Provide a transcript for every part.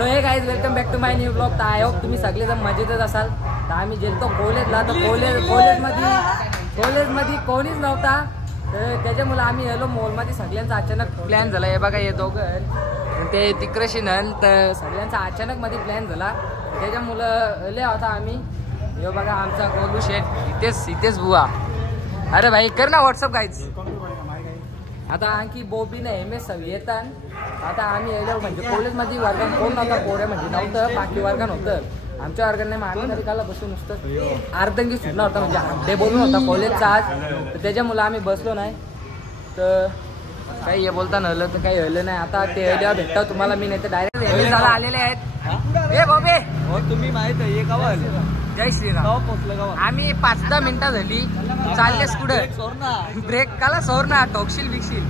So hey guys welcome back to my new blog. तर I hope तुम्ही सगळेजण मजेतच असाल. तर आम्ही गेलतो कॉलेजला. तर कॉलेजमध्ये कोणीच नव्हता. तर त्याच्यामुळे आम्ही गेलो मॉलमध्ये. सगळ्यांचा अचानक प्लॅन झाला. हे बघा हे दोघं ते तिकडशी नल. तर सगळ्यांचा अचानक मध्ये प्लॅन झाला. त्याच्यामुळं लय होता आम्ही. हे बघा आमचा गोलू शेठ इथेच बुवा. अरे भाई कर ना व्हॉट्सअप गाईज. आता आणखी बोबी नाही एम एस सवी येतात. आता आम्ही येलो म्हणजे कॉलेजमध्ये वर्गात कोण नव्हता. पोऱ्या म्हणजे नव्हतं. बाकी वर्गान होतं. आमच्या वर्गाने मग आम्ही तरी काला बसून नुसतं अर्धंगी सुटणार होता. म्हणजे हाफ डे बोलून होता कॉलेजचा आज. तर त्याच्यामुळं आम्ही बसलो नाही. तर काही हे बोलता नलं तर काही हलं नाही. आता ते हल्या भेटता तुम्हाला मी नाही तर डायरेक्ट झाला आलेले आहेत. ए बॉबे तुम्ही माहित आहे गावात. जय श्रीराम. आम्ही 5-10 मिनिटं झाली चाललेस कुठं. ब्रेक काला सोर ना टोकशील बिकशील.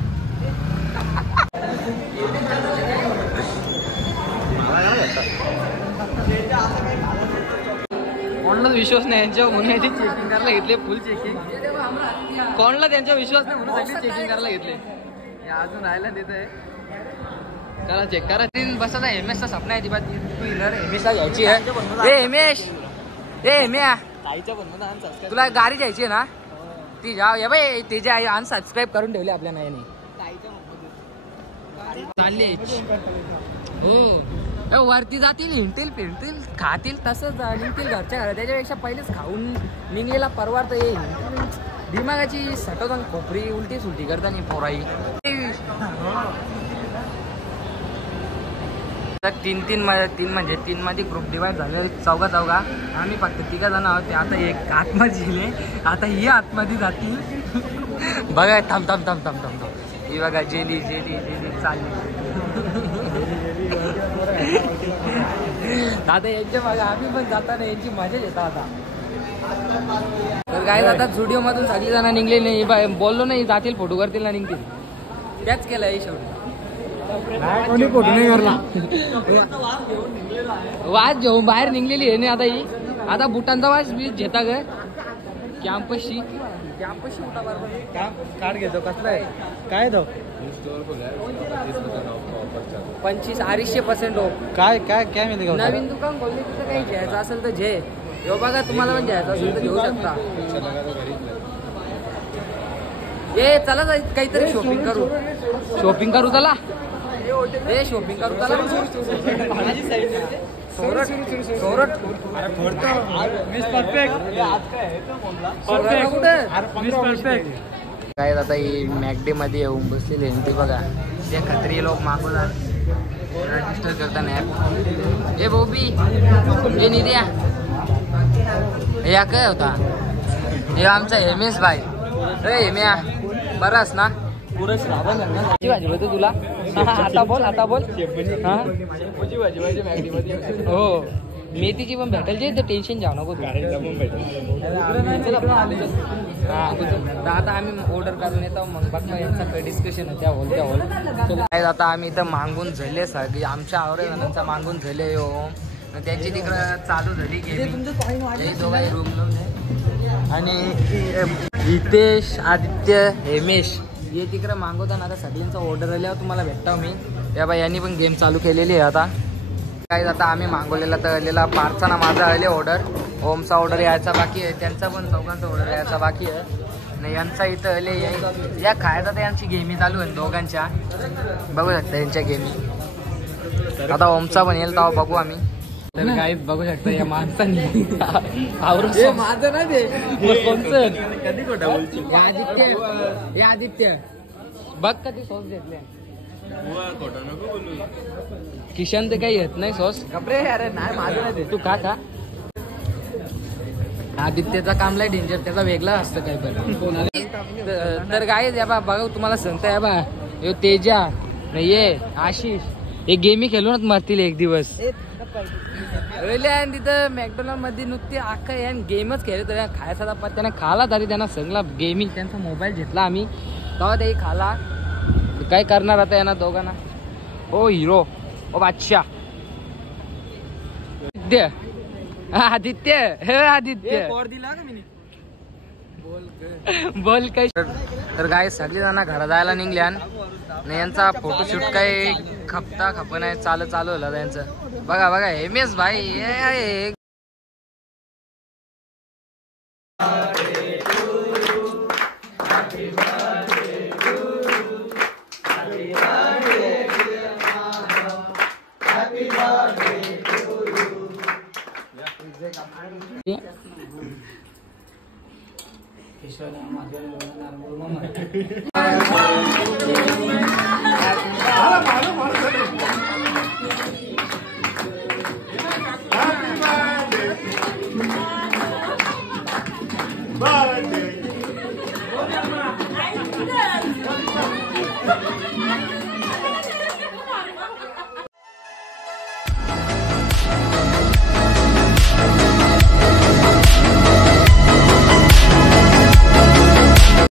कोणाला विश्वास नाही यांच्यावर म्हणून याची चेकिंग करायला घेतले. फुल चेकिंग. कोणाला त्यांचा विश्वास नाही म्हणून सगळी चेकिंग करायला घेतले. अजून राहायला देतोय. करा चेक करा. तीन बसाचा एमएसचा सपना आहे. ती बात तू इनर एमएसला घ्यायची आहे. ए एमेश ए म्या तुला गाडी घ्यायची आहे ना. ती जा या बाई. ते जे अनसबस्क्राईब करून ठेवले आपल्या नाही चालले. हो वरती जातील हिंडतील फिरतील खातील तसंच निघतील घरच्या घरात. त्याच्यापेक्षा पहिलेच खाऊन निघलेला परवार तर ये दिमागाची सटवताना खोपरी उलटी सुलटी करताना पोराई. तीन मध्ये ग्रुप डिवाइड झाले. चौघा आम्ही फक्त 3 जण आहोत. ते आता एक आतमध्ये गेले. आता ही आतमध्ये जातील. बघा थांब ही बघा जेली चालली. आता यांच्या मागे आम्ही पण जाताना यांची मजा येतात. आता तर काय आता स्टुडिओ मधून सगळी जण निघले नाही. बोललो नाही जातील फोटो करतील ना निघतील. त्याच केलं शेवटी. कोणी फोटो नाही करला. वाज घेऊन बाहेर निघलेली आहे ना आता ही. आता बुटांचा वाज बीज घेता ग. कॅम्पसशी उठा बरोबर. कार्ड घेतो कसला आहे काय तो 25-250% हो. काय मिळेल. नवीन दुकान बोलले तिथं काही घ्यायचं असेल तर घे. हो बघा तुम्हाला पण घ्यायचं असेल तर घेऊ शकता. ये चला काहीतरी शॉपिंग करू चला. ए शॉपिंग करू चला. सोरट काय आता ही मॅकडे मध्ये येऊन बसलेली आहे. ते बघा ते खत्री लोक मागवतात रजिस्टर करताना ऍप. ए बोबी ए निद्या या काय होता. हे आमचा एमएस भाई. ए एम्या बरास ना. भाजी होती तुला. आता बोल हो मेथीची पण भेटेल जे तर टेन्शन जाऊ नको. आता आम्ही ऑर्डर करून येतो. मग बघा यांचा डिस्कशन आहे त्या हॉल. आता आम्ही इथं मागून झाले सगळी. आमच्या आवडे मागून झाले हो. त्यांची तिकडं चालू झाली गेली. दोघांनी रूम लावून आणि हितेश आदित्य हेमेश हे तिकडं मागवताना. आता सगळ्यांचा ऑर्डर आल्यावर तुम्हाला भेटतो मी. या बाई यांनी पण गेम चालू केलेली आहे. आता काय आता आम्ही मागवलेला तर आलेला पारचा ना माझा आले ऑर्डर. ओमचा ऑर्डर यायचा बाकी आहे. त्यांचा पण चौघांचा ऑर्डर यायचा बाकी आहे. नाही यांचा इथं आले या खायचा तर यांची गेमी चालू आहे दोघांच्या. बघू शकता यांच्या गेमी. आता ओमचा पण येईल तेव्हा बघू आम्ही. तर काय बघू शकता या माणसांनी माझं नाही ते कोणतं कधी आदित्य बघ कधी सॉस घेतले. किशन ते काही येत नाही सॉस. कपडे अरे नाही माझं नाही ते. तू का आदित्यचा काम लय डेंजर. त्याचा वेगळा असतं काही पण. तर काय या बा बघा तुम्हाला सांगता. या बा यो तेजा ये आशिष हे गेमी खेळूनच मरतील एक दिवस. तिथं मॅकडोनल्ड मध्ये नुसते अख्खा यान गेमच खेळत. खायचा पण त्याने खाला तरी त्यांना सगळा गेमिंग त्यांचा मोबाईल घेतला आम्ही तेव्हा ते खाला. काय करणार आता यांना दोघांना. ओ हिरो ओ बादशाह आदित्य बोल काय. तर काय सगळी जण घरा जायला निघल्या. यांचा फोटोशूट काही खपता खप नाही चालू झालं त्यांचं. बघा बघा एमएस भाई Bye.